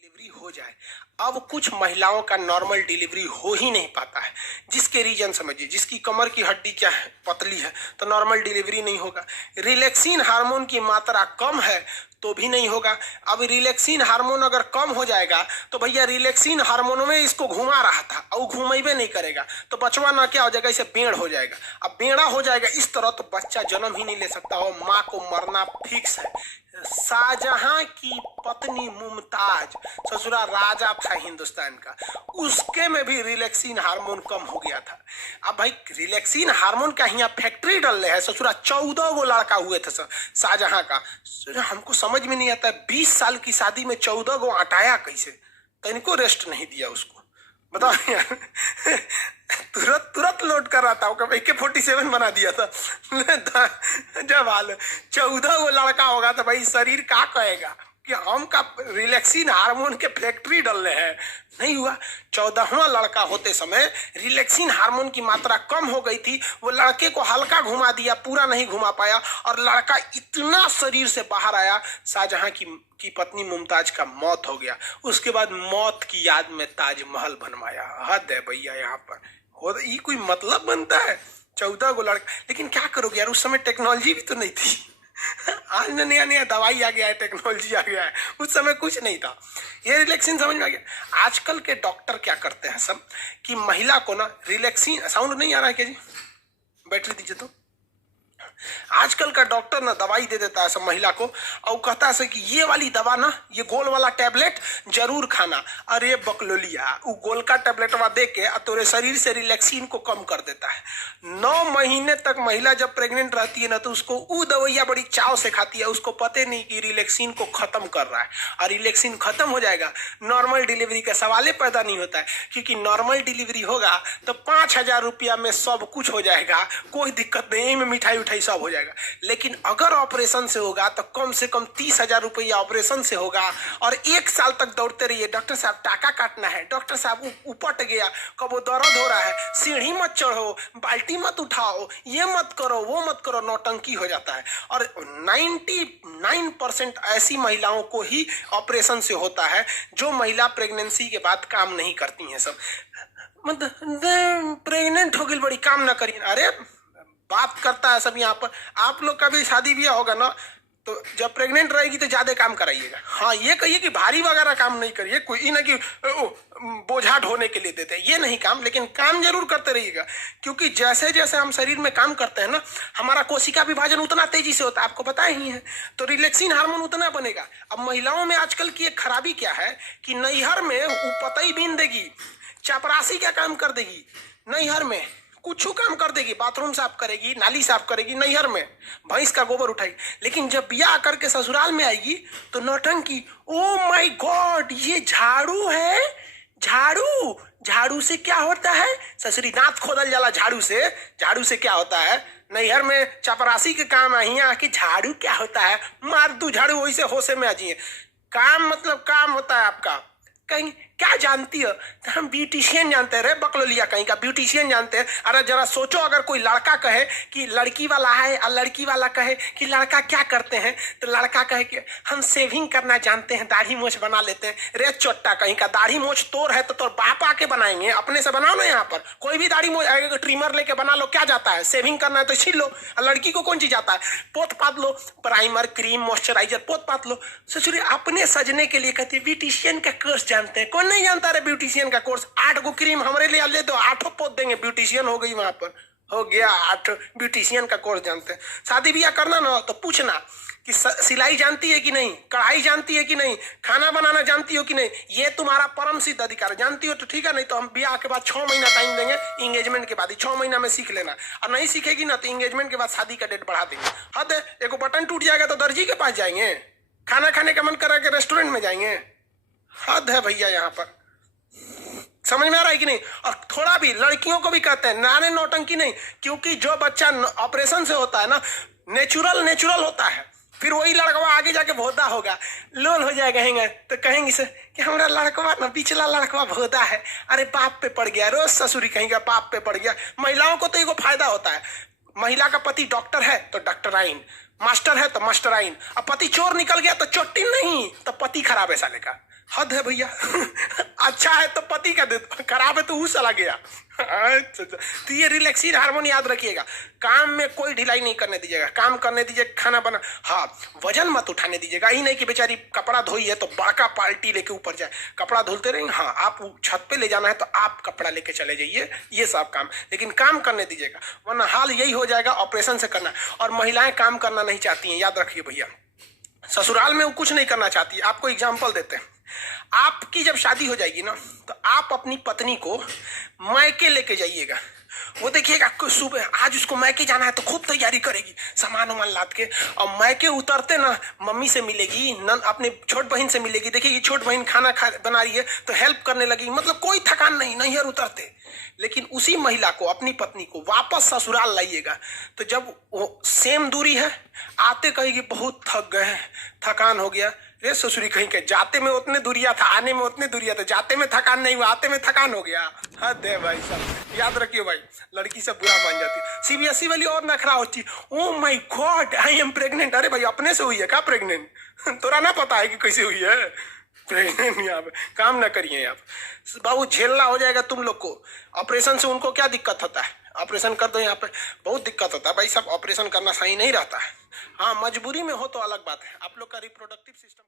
Delivery हो जाए। अब कुछ महिलाओं का नॉर्मल डिलीवरी हो ही नहीं पाता है, जिसके रीजन समझिए, जिसकी कमर की हड्डी क्या है, पतली है, तो नॉर्मल डिलीवरी नहीं होगा। रिलैक्सिन हार्मोन की मात्रा कम है तो भी नहीं होगा। अब रिलैक्सिन हार्मोन अगर कम हो जाएगा तो भैया रिलैक्सिन हार्मोन में इसको घुमा रहा था और घुमेबे नहीं करेगा तो बचवा ना क्या हो जाएगा, इसे बेड़ हो जाएगा। अब बेड़ा हो जाएगा इस तरह तो बच्चा जन्म ही नहीं ले सकता हो, माँ को मरना फिक्स है। शाहजहां की पत्नी मुमताज, ससुरा राजा था हिंदुस्तान का, उसके में भी रिलैक्सिन हार्मोन कम हो गया था। अब भाई रिलैक्सिन हार्मोन का यहाँ फैक्ट्री डल रहे हैं, ससुरा 14 गो लड़का हुए थे शाहजहां का। हमको समझ में नहीं आता 20 साल की शादी में 14 गो हटाया कैसे, तो इनको रेस्ट नहीं दिया उसको, बताओ यार। तुरंत तुरंत लोड कर रहा था, AK-47 बना दिया था। जब हाल 14 गो लड़का होगा तो भाई शरीर क्या कहेगा कि हम का रिलैक्सिन हार्मोन के फैक्ट्री डल रहे हैं। नहीं हुआ। 14वां लड़का होते समय रिलैक्सिन हार्मोन की मात्रा कम हो गई थी, वो लड़के को हल्का घुमा दिया, पूरा नहीं घुमा पाया और लड़का इतना शरीर से बाहर आया, शाहजहां की पत्नी मुमताज का मौत हो गया। उसके बाद मौत की याद में ताजमहल बनवाया। हद है भैया यहाँ पर, ये कोई मतलब बनता है? 14 गो लड़का, लेकिन क्या करोगे यार, उस समय टेक्नोलॉजी भी तो नहीं थी। आज नया नया दवाई आ गया है, टेक्नोलॉजी आ गया है, उस समय कुछ नहीं था। ये रिलैक्सिन समझ में आ गया। आजकल के डॉक्टर क्या करते हैं सब कि महिला को ना रिलैक्सिन, साउंड नहीं आ रहा है क्या जी, बैटरी दीजिए तो। आजकल का डॉक्टर ना दवाई दे देता है सब महिला को और कहता है कि ये वाली दवा ना, ये गोल वाला टैबलेट जरूर खाना। अरे बकलोलिया, वो गोल का टैबलेटवा दे के तोरे शरीर से रिलैक्सिन को कम कर देता है। 9 महीने तक महिला जब प्रेग्नेंट रहती है ना तो उसको वो दवाइयाँ बड़ी चाव से खाती है, उसको पता नहीं कि रिलैक्सिन को खत्म कर रहा है। और रिलैक्सिन खत्म हो जाएगा, नॉर्मल डिलीवरी का सवाल ही पैदा नहीं होता है, क्योंकि नॉर्मल डिलीवरी होगा तो 5,000 रुपया में सब कुछ हो जाएगा, कोई दिक्कत नहीं, में मिठाई उठाई सब हो जाएगा। लेकिन अगर ऑपरेशन से होगा तो कम से कम 30,000 रुपया ऑपरेशन से होगा और 1 साल तक दौड़ते रहिए, डॉक्टर साहब टाका काटना है, डॉक्टर साहब उपट गया, कब वो दर्द हो रहा है, सीढ़ी मत चढ़ो, बाल्टी मत उठाओ, ये मत करो, वो मत करो, नौटंकी हो जाता है। और 99% ऐसी महिलाओं को ही ऑपरेशन से होता है जो महिला प्रेगनेंसी के बाद काम नहीं करती हैं। सब मतलब प्रेग्नेंट हो गई बड़ी काम ना करिए, अरे बात करता है सब यहाँ पर। आप लोग का भी शादी ब्याह होगा ना तो जब प्रेग्नेंट रहेगी तो ज्यादा काम कराइएगा। हाँ, ये कहिए कि भारी वगैरह काम नहीं करिए, कोई ना कि बोझा ढोने के लिए देते हैं, ये नहीं काम, लेकिन काम जरूर करते रहिएगा। क्योंकि जैसे जैसे हम शरीर में काम करते हैं ना, हमारा कोशिका विभाजन उतना तेजी से होता है, आपको पता ही है, तो रिलैक्सिन हार्मोन उतना बनेगा। अब महिलाओं में आजकल की एक खराबी क्या है कि नैहर में वो पतई बीन देगी, चपरासी क्या काम कर देगी, नैहर में कुछ काम कर देगी, बाथरूम साफ करेगी, नाली साफ करेगी, नैहर में भैंस का गोबर उठाएगी, लेकिन जब ब्याह करके ससुराल में आएगी तो नौटंकी। ओ माय गॉड, ये झाड़ू है, झाड़ू, झाड़ू से क्या होता है? ससुरी दांत खोदल जाला झाड़ू से, झाड़ू से क्या होता है? नैहर में चपरासी के काम है, यहाँ आके झाड़ू क्या होता है? मार दू झाड़ू, वही से होशे में आ जाइए। काम मतलब काम होता है आपका। कहीं क्या जानती हो? तो हम ब्यूटिशियन जानते हैं रे बकलोलिया, कहीं का ब्यूटिशियन जानते हैं। अरे जरा सोचो, अगर कोई लड़का कहे कि लड़की वाला है और लड़की वाला कहे कि लड़का क्या करते हैं, तो लड़का कहे कि हम सेविंग करना जानते हैं, दाढ़ी मोछ बना लेते हैं। रे चोट्टा कहीं का, दाढ़ी मोछ तोर है तो तोर बाप आके बनाएंगे, अपने से बनाओ ना। यहाँ पर कोई भी दाढ़ी मोछ आएगा, ट्रिमर लेके बना लो, क्या जाता है? सेविंग करना है तो छील लो। और लड़की को कौन चीज आता है? पोत पात लो, प्राइमर, क्रीम, मॉइस्चराइजर पोत पात लो। ससुरी अपने सजने के लिए कहती है ब्यूटिशियन का कोर्स जानते हैं। कौन नहीं जानता रे ब्यूटिशियन का कोर्स? 8 गो क्रीम हमारे लिए ले दो, 8 पोत देंगे, ब्यूटिशियन हो गई, वहां पर हो गया 8 ब्यूटिशियन का कोर्स जानते हैं। शादी ब्याह करना ना तो पूछना कि सिलाई जानती है कि नहीं, कढ़ाई जानती है कि नहीं, खाना बनाना जानती हो कि नहीं, ये तुम्हारा परम सिद्ध अधिकार। जानती हो तो ठीक है, नहीं तो हम ब्याह के बाद 6 महीना टाइम देंगे, इंगेजमेंट के बाद ही 6 महीना में सीख लेना। और नहीं सीखेगी ना तो इंगेजमेंट के बाद शादी का डेट बढ़ा देंगे। हद है, एक बटन टूट जाएगा तो दर्जी के पास जाएंगे, खाना खाने का मन करा के रेस्टोरेंट में जाएंगे। हद है भैया यहाँ पर, समझ में आ रहा है कि नहीं? और थोड़ा भी लड़कियों को भी कहते हैं नाने नौटंकी नहीं, क्योंकि जो बच्चा ऑपरेशन से होता है ना, नेचुरल होता है। फिर वही लड़कवा आगे जाके भोदा होगा, लोल हो जाएगा, कहेंगे तो कहेंगे से कि हमारा लड़कवा ना, पिछला लड़कवा भोदा है, अरे बाप पे पड़ गया, रोज ससुरी कहेंगे बाप पे पड़ गया। महिलाओं को तो एगो फायदा होता है, महिला का पति डॉक्टर है तो डॉक्टराइन, मास्टर है तो मास्टराइन, अब पति चोर निकल गया तो चोट्टी नहीं, तो पति खराब है साले का। हद है भैया। अच्छा है तो पति का दे दो, खराब है तो वो चला गया। अच्छा, तो ये रिलैक्सिन हार्मोन याद रखिएगा। काम में कोई ढिलाई नहीं करने दीजिएगा, काम करने दीजिए, खाना बना, हाँ वजन मत उठाने दीजिएगा। ही नहीं कि बेचारी कपड़ा धोई है तो बड़का पार्टी लेके ऊपर जाए, कपड़ा धुलते रहेंगे। हाँ आप छत पे ले जाना है तो आप कपड़ा लेके चले जाइए, ये सब काम, लेकिन काम करने दीजिएगा, वरना हाल यही हो जाएगा ऑपरेशन से करना। और महिलाएं काम करना नहीं चाहती हैं, याद रखिए भैया। ससुराल में वो कुछ नहीं करना चाहती। आपको एग्जाम्पल देते हैं, आपकी जब शादी हो जाएगी ना तो आप अपनी पत्नी को मायके लेके जाइएगा। वो देखिएगा सुबह आज उसको मायके जाना है तो खूब तैयारी करेगी, सामान वामान लाद के, और मायके उतरते ना मम्मी से मिलेगी, नन अपने छोट बहन से मिलेगी, देखिएगी छोट बहन खाना बना रही है तो हेल्प करने लगेगी, मतलब कोई थकान नहीं, नैहर उतरते। लेकिन उसी महिला को, अपनी पत्नी को वापस ससुराल लाइएगा तो जब वो सेम दूरी है, आते कहेगी बहुत थक गए हैं, थकान हो गया। रे ससुरी कहीं के, जाते में उतने दूरिया था, आने में उतने दूरिया था, जाते में थकान नहीं हुआ, आते में थकान हो गया। हद है भाई साहब, याद रखिए भाई, लड़की सब बुरा मान जाती है। सीबीएसई वाली और नखरा होती, oh my God I am pregnant. अरे भाई अपने से हुई है क्या प्रेग्नेंट? तोरा ना पता है कि कैसे हुई है प्रेग्नेंट? यहाँ पे काम ना करिए आप बाबू, झेलना हो जाएगा तुम लोग को। ऑपरेशन से उनको क्या दिक्कत होता है, ऑपरेशन कर दो, यहाँ पे बहुत दिक्कत होता है भाई साहब, ऑपरेशन करना सही नहीं रहता है। हाँ मजबूरी में हो तो अलग बात है। आप लोग का रिप्रोडक्टिव सिस्टम